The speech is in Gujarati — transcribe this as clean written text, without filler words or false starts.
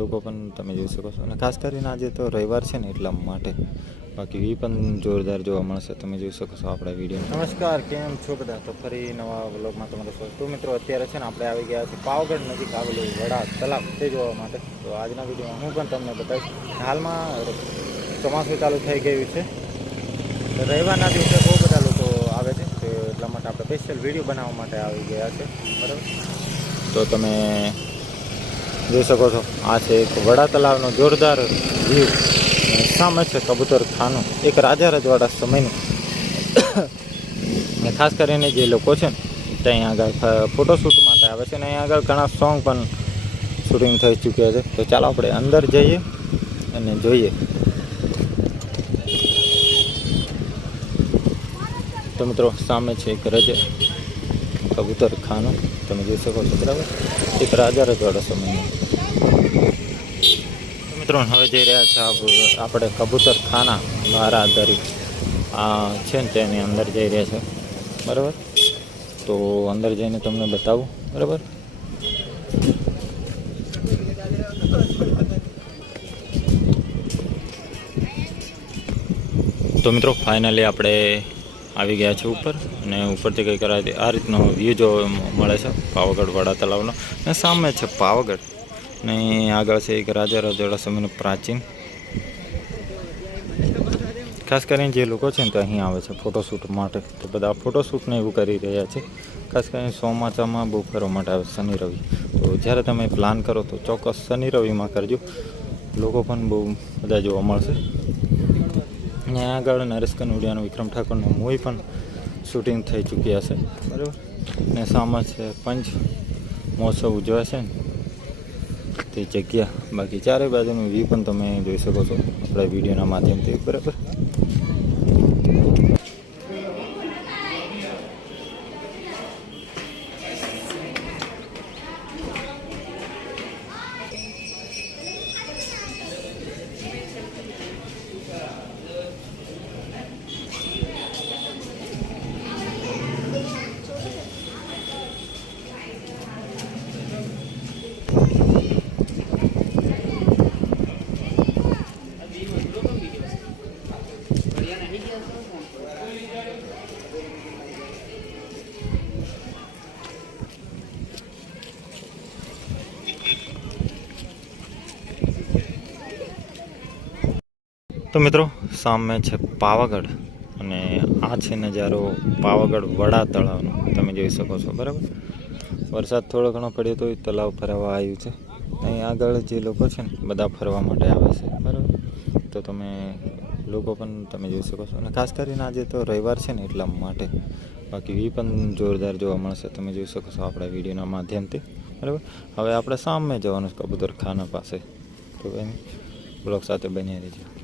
લોકો પણ તમે જોઈ શકો છો. અને ખાસ કરીને આજે તો રવિવાર છે ને એટલા માટે, બાકી વી પણ જોરદાર જોવા મળશે. તમે જોઈ શકો છો આપણા વિડીયો. નમસ્કાર, કેમ છો બધા? તો ફરી નવા વ્લોગમાં તમારું સ્વાગત. તો મિત્રો અત્યારે છે ને આપણે આવી ગયા છીએ પાવાગઢ નજીક આવેલું વડા તલાવ તે જોવા માટે. તો આજના વિડીયોમાં હું પણ તમને બતાવીશ. હાલમાં ચોમાસું ચાલુ થઈ ગયું છે, રવિવારના દિવસે બહુ બધા લોકો આવે છે, તો એટલા માટે આપણે સ્પેશિયલ વિડીયો બનાવવા માટે આવી ગયા છે. બરાબર, તો તમે જોઈ શકો છો આ છે એક વડા તલાવનો જોરદાર વ્યૂ. સામે છે કબૂતર ખાનું, એક રાજા રજવાડા સમયનું. ને ખાસ કરીને જે લોકો છે ને ત્યાં આગળ ફોટોશૂટ માટે આવે છે, ને અહીંયા આગળ ઘણા સોંગ પણ શૂટિંગ થઈ ચૂક્યા છે. તો ચાલો આપણે અંદર જઈએ અને જોઈએ. તો મિત્રો સામે છે એક કબૂતર ખાનું, તમે જોઈ શકો છો. બરાબર, એક રાજા રજવાડા સમયનું. મિત્રો હવે જઈ રહ્યા છે આપણે કબૂતર ખાના બારાદરી છે ને તેની અંદર જઈ રહ્યા છે. બરાબર, તો અંદર જઈને તમને બતાવું. બરાબર, તો મિત્રો ફાઇનલી આપણે આવી ગયા છે ઉપર, અને ઉપરથી કંઈક આ રીતનો વ્યૂ જોવા મળે છે પાવાગઢ વડા તલાવનો. અને સામે છે પાવાગઢ, ને આગળ છે એક રાજા રજવાડા સમયનું પ્રાચીન. ખાસ કરીને જે લોકો છે ને તો અહીં આવે છે ફોટોશૂટ માટે, તો બધા ફોટોશૂટને એવું કરી રહ્યા છે. ખાસ કરીને ચોમાસામાં બહુ ફરવા માટે આવે શનિ રવિ. તો જ્યારે તમે પ્લાન કરો તો ચોક્કસ શનિ રવિમાં કરજો, લોકો પણ બહુ બધા જોવા મળશે. અને આગળ નરેશ કનોડિયાનો, વિક્રમ ઠાકોરનો મૂવી પણ શૂટિંગ થઈ ચૂક્યા છે. બરાબર, ને સામે છે પંચ મહોત્સવ ઉજવાય છે ને તે જગ્યા. બાકી ચારે બાજુનું વ્યૂ પણ તમે જોઈ શકો છો આપણા વિડીયોના માધ્યમથી. બરાબર, તો મિત્રો સામે છે પાવાગઢ, અને આ છે નજારો પાવાગઢ વડા તળાવનો, તમે જોઈ શકો છો. બરાબર, વરસાદ થોડો ઘણો પડ્યો તો તળાવ ફરવા આવ્યું છે. અહીં આગળ જે લોકો છે ને બધા ફરવા માટે આવે છે. બરાબર, તો તમે લોકો પણ તમે જોઈ શકો છો. અને ખાસ કરીને આજે તો રવિવાર છે ને એટલા માટે, બાકી વી પણ જોરદાર જોવા મળશે. તમે જોઈ શકો છો આપણા વિડીયોના માધ્યમથી. બરાબર, હવે આપણે સામે જવાનું કબૂતર ખાના પાસે. તો એમ બ્લોગ સાથે બની રહેજો.